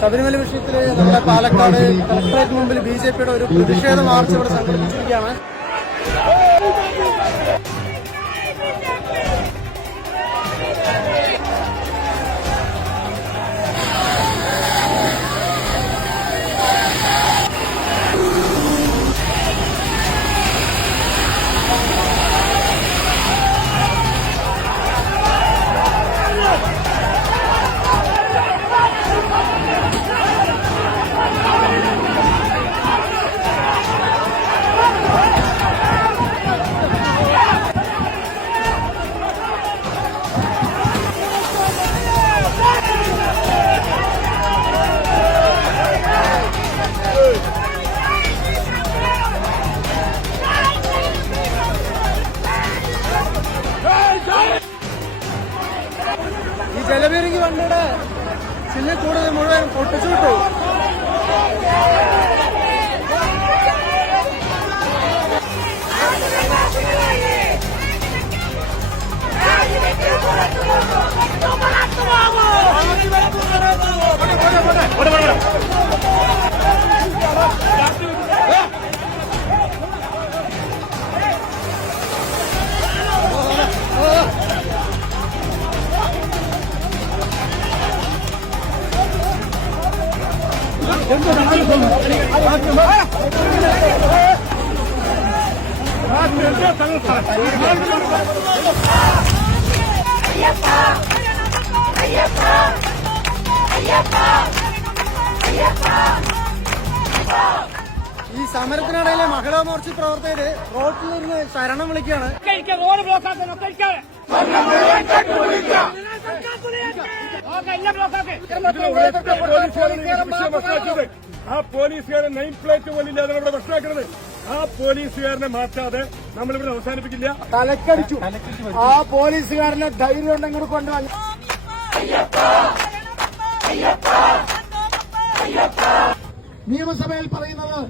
ശബരിമല വിഷയത്തിൽ നമ്മുടെ പാലക്കാട് കളക്ടറേറ്റ് മുമ്പിൽ ബിജെപിയുടെ ഒരു പ്രതിഷേധ മാർച്ച് ഇവിടെ സംഘടിപ്പിച്ചിരിക്കുകയാണ്. ഈ ജലപീരങ്കി വണ്ടിയുടെ ചില്ല കൂടുതൽ മുഴുവൻ പൊട്ടിച്ചു വിട്ടു. ഈ സമരത്തിനിടയിലെ മഹിളാ മോർച്ച പ്രവർത്തകര് റോഡിൽ നിന്ന് ശരണം വിളിക്കുകയാണ്. റോഡ് ബ്ലോക്കാക്കാൻ ആ പോലീസുകാരൻ നെയിം പ്ലേറ്റ് പോലും ഇല്ലാതെ ഇവിടെ ഭക്ഷണമാക്കുന്നത്. ആ പോലീസുകാരനെ മാറ്റാതെ നമ്മളിവിടെ അവസാനിപ്പിക്കില്ല. തലക്കടിച്ചു. ആ പോലീസുകാരനെ ധൈര്യം ഉണ്ടെങ്കിൽ കൊണ്ടുവന്നു. നിയമസഭയിൽ പറയുന്നത്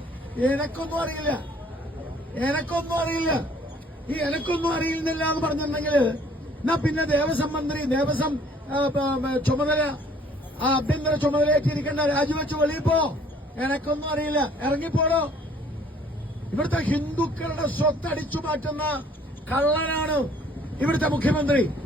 എനക്കൊന്നും അറിയില്ല. ഈ എനക്കൊന്നും അറിയുന്നില്ല എന്ന് പറഞ്ഞിട്ടുണ്ടെങ്കിൽ എന്നാ പിന്നെ ദേവസ്വം മന്ത്രി, ദേവസ്വം ചുമതല, ആഭ്യന്തര ചുമതലയേറ്റിരിക്കേണ്ട രാജിവെച്ച് വെളിയിൽ പോ. എനക്കൊന്നും അറിയില്ല, ഇറങ്ങിപ്പോടോ. ഇവിടുത്തെ ഹിന്ദുക്കളുടെ സ്വത്ത് അടിച്ചു മാറ്റുന്ന കള്ളനാണ് ഇവിടുത്തെ മുഖ്യമന്ത്രി.